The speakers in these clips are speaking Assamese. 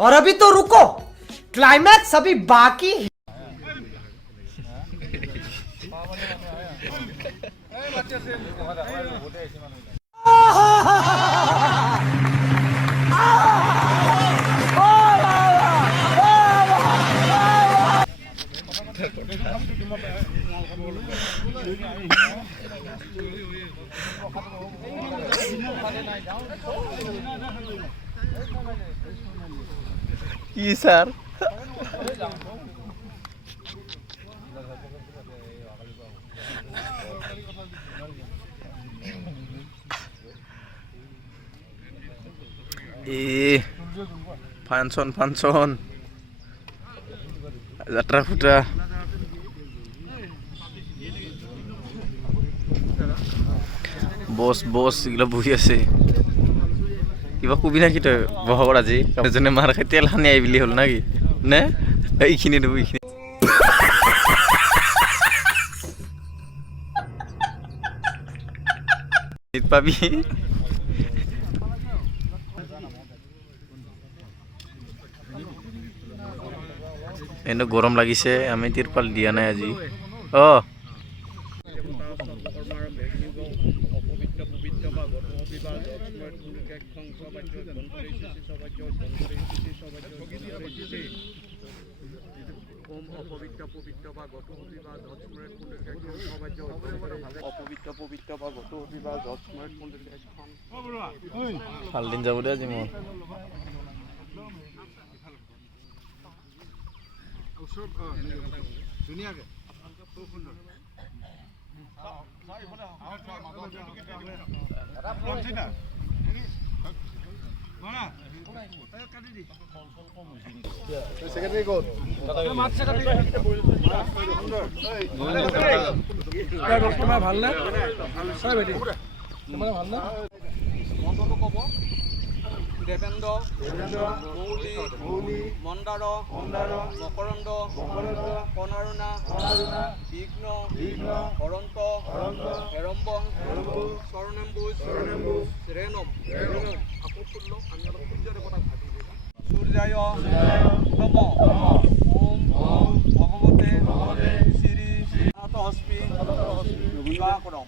और अभी तो रुको, क्लाइमैक्स अभी बाकी है। কি স্যার ফাংশন যাত্রা ফুটা বস এগুলো বহি আছে কিবা কবি নাকি তই বহাগৰ আজি এজনে মাৰ খাই তেল সানি আহিবলি হ'ল নাকি নে এইখিনি দেব এইখিনি পাবি এনে গৰম লাগিছে আমি তিৰপাল দিয়া নাই আজি ভালদিন যাব দে আজি মোৰ ধুনীয়াকে সেক্রেটারি কোড তোমার ভাল না সব বেটি তোমার ভাল না মন্ত্রটো কব দেবেন্দ্র মৌলি মন্দার মকরন্দ কনারুণা বিঘ্ন হরন্ত হেরম্বং স্বর্ণেম্বুজ রেণম আকৌ শুনলো আমি অলপ সূর্য দেবতাক ভাবি সূর্যায় নম ওম ভগবতে শ্রী হস্মি বিবাহকরম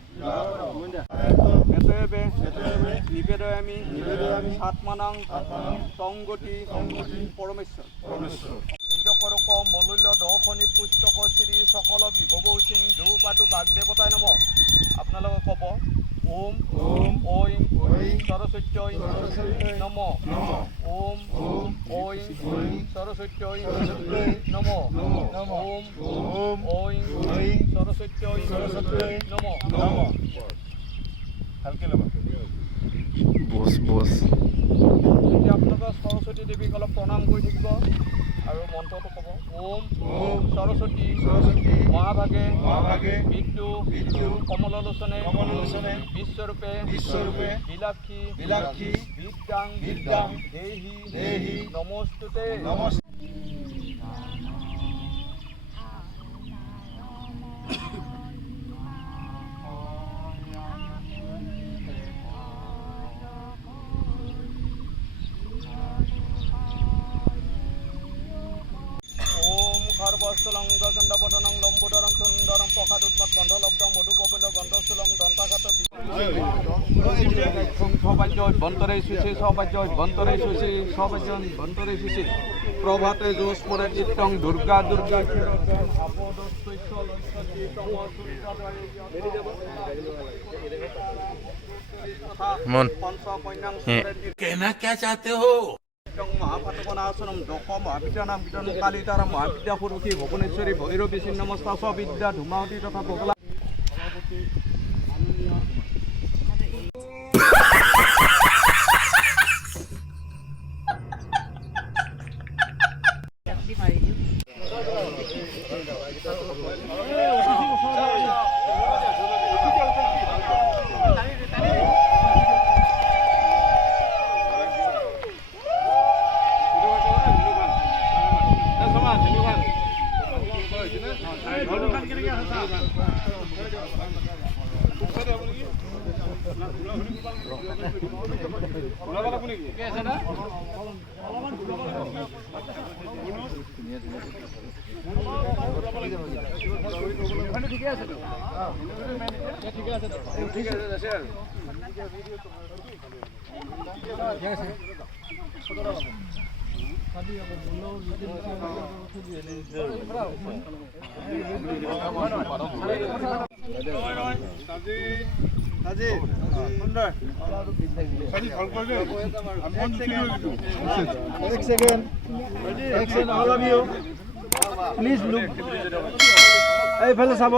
নিবেদয়ামি সাতমানাং সংগতি পরমেশ্বর নিজকরক মলুল্য দশনী পুস্তক শ্রী সকল বিভব সিন্ধু পাতু বাগদেৱতাই নম আপোনালোকে ক'ব ওম ঐং সৰস্বত্যৈ নম ওম ঐং সৰস্বত্যৈ নম ওম ঐং সৰস্বত্যৈ নম ভালকে ল'বা বস এতিয়া আপোনালোকে সৰস্বতী দেৱীক অলপ প্ৰণাম কৰি থাকিব আৰু মন্ত্ৰটো ক'ব ওম সৰস্বতী মহাভাগে বিদ্যু কমললোচনে বিশ্বৰূপে বিলাক্ষী বিদ্যাং দেহি নমস্তুতে সর্বস্থলং গজণ্ডপটনং লম্বোদরং সুন্দরং পখাদুৎমত গন্ধলব্ধং মধুপবল গন্ধস্থলং দন্তাঘাত বন্তরে সুশি বন্তরে সুশি প্রভাতে জোস্মরে চিত্তং দুর্গা कहना क्या चाहते हो महापातकनासनम दश महाविद्यानाम वितरण कालितारा महाविद्या पुरुषी भुवनेश्वरी भैरवी छिन्नमस्ता विद्या धूमावती तथा बगला এক second, all of you, please look. এইফালে চাব।